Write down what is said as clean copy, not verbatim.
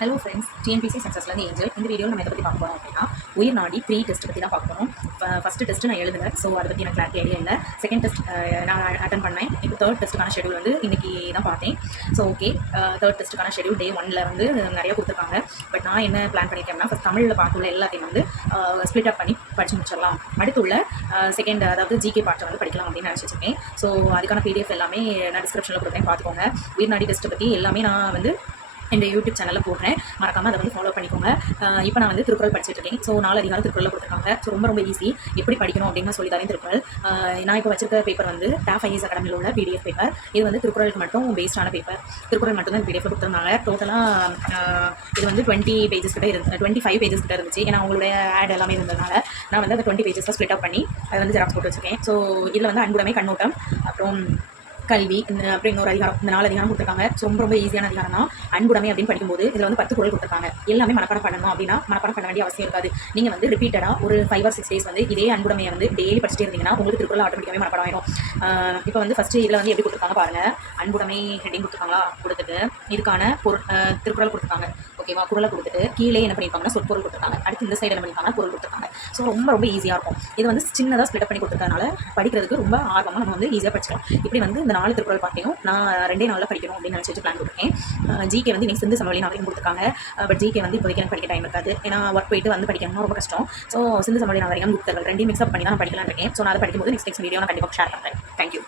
Hello friends, TNPSC சக்ஸஸ்லேருந்து Angel. இந்த வீடியோவில் நம்ம எதை பற்றி பார்க்க போகிறோம் அப்படின்னா, உயிர் நாடி ப்ரீ டெஸ்ட் பற்றி தான் பார்க்க போகிறோம். ஃபஸ்ட்டு டெஸ்ட்டு நான் எழுதுனேன், ஸோ அதை பற்றி எனக்கு கிளாரிட்டி ஐடியா இல்லை. செகண்ட் டெஸ்ட் நான் அட்டன் பண்ணேன். இப்போ தேர்ட் டெஸ்ட்டுக்கான ஷெடியூல் வந்து இன்றைக்கி தான் பார்த்தேன். ஸோ ஓகே, தேர்ட் டெஸ்ட்டுக்கான ஷெடியூல் டே 1ல் வந்து நிறைய கொடுத்துருக்காங்க. பட் நான் என்ன பிளான் பண்ணியிருக்கேன்னா, ஃபஸ்ட் தமிழில் பார்த்துள்ள எல்லாத்தையும் வந்து ஸ்ப்ளிட் அப் பண்ணி படித்து முடிச்சிடலாம். அடுத்துள்ள செகண்ட், அதாவது ஜிகே பார்ட்டை வந்து படிக்கலாம் அப்படின்னு நினச்சி வச்சுருக்கேன். ஸோ அதுக்கான பிடிஎஃப் எல்லாமே நான் டிஸ்கிரிப்ஷனில் கொடுத்தேன், பார்த்துக்கோங்க. உயிர் நாடி டெஸ்ட்டை பற்றி எல்லாமே நான் வந்து இந்த யூடியூப் சேனலில் போடுறேன், மறக்காமல் அதை வந்து ஃபாலோ பண்ணிக்கோங்க. இப்போ நான் வந்து திருக்குறள் படிச்சுட்டு இருக்கேன். ஸோ 4 அதிகாரம் திருக்குறளில் கொடுத்துருக்காங்க. ஸோ ரொம்ப ஈஸி, எப்படி படிக்கணும் அப்படின்னு சொல்லி தரேன் திருக்குறள். நான் இப்போ வச்சிருக்க பேப்பர் வந்து டாப் ஐஏஎஸ் அகாடமியில் உள்ள பிடிஎஃப் பேப்பர். இது வந்து திருக்குறளுக்கு மட்டும் பேஸ்டான பேப்பர். திருக்குறள் மட்டும் தான் பிடிஎஃப் கொடுத்துருந்தாங்க. டோட்டலாக இது வந்து 20 பேஜஸ் கிட்ட இருந்து 25 பேஜஸ் கிட்ட இருந்துச்சு. ஏன்னா அவங்களுடைய ஆட் எல்லாமே இருந்ததுனால நான் வந்து அந்த 20 பேஜஸாக ஸ்ப்ளிட் அப் பண்ணி அதை வந்து ஜெராக்ஸ் போட்டு வச்சுருக்கேன். ஸோ இதில் வந்து அன்புடைமை, கண்ணோட்டம், அப்புறம் கல்வி, அப்புறம் இன்னொரு அதிகாரம், இந்த 4 அதிகாரம் கொடுத்துருக்காங்க. ஸோ ரொம்ப ஈஸியான அதிகாரம் தான். அன்புடைமை அப்படின்னு படிக்கும்போது இதில் வந்து 10 குறள் கொடுத்துருக்காங்க. எல்லாமே மனப்பாடம் பண்ணணும் அப்படின்னா மனப்பாடம் பண்ண வேண்டிய அவசியம் இருக்காது. நீங்கள் வந்து ரிப்பீட்டடாக ஒரு 5 or 6 days வந்து இதே அன்புடைமையை வந்து டெய்லி படிச்சுட்டு இருந்தீங்கன்னா உங்களுக்கு திருக்குறள் ஆட்டோமேட்டிக்காகவே மனப்பாடம் ஆயிடும். இப்போ வந்து ஃபஸ்ட்டு இதில் வந்து எப்படி கொடுத்துருக்காங்க பாருங்கள். அன்புடைமை ஹெட்டிங் கொடுத்துருக்காங்களா, கொடுத்துட்டு இதுக்கான திருக்குறள் கொடுத்துருக்காங்க. ஓகேவா, குறளை கொடுத்துட்டு கீழே என்ன பண்ணியிருக்காங்கன்னா சொற்பொருள் கொடுத்துருக்காங்க. அடுத்து இந்த சைடு என்ன பண்ணியிருக்காங்க, பொருள் கொடுத்துருக்காங்க. ஸோ ரொம்ப ஈஸியாக இருக்கும். இது வந்து சின்னதாக ஸ்ப்ளிட் பண்ணி கொடுத்துருக்கனால படிக்கிறதுக்கு ரொம்ப ஆர்வமாக நம்ம வந்து ஈஸியாக படிச்சிக்கலாம். இப்படி வந்து இந்த 4 திருக்குறள் பார்த்தையும் நான் 2 நாளில் படிக்கணும் அப்படின்னு நினச்சிட்டு பிளான் கொடுத்துருக்கேன். ஜிகே வந்து இன்னைக்கு சிந்து சமவெளி நாகரிகம் கொடுத்துருக்காங்க. பட் ஜிகே வந்து இப்போதைக்கு எனக்கு படிக்க டைம் இருக்காது. ஏன்னா ஒர்க் போயிட்டு வந்து படிக்கணும்னா ரொம்ப கஷ்டம். ஸோ சிந்து சமவெளி நாகரிகம் புத்தகங்கள் 2 மிக்ஸ் அப் பண்ணி தான் நான் படிக்கலாம்னு இருக்கேன். ஸோ நான் அதை படிக்கும்போது நெக்ஸ்ட் வீடியோ நான் கண்டிப்பாக ஷேர் பண்ணுறேன். தேங்க்யூ.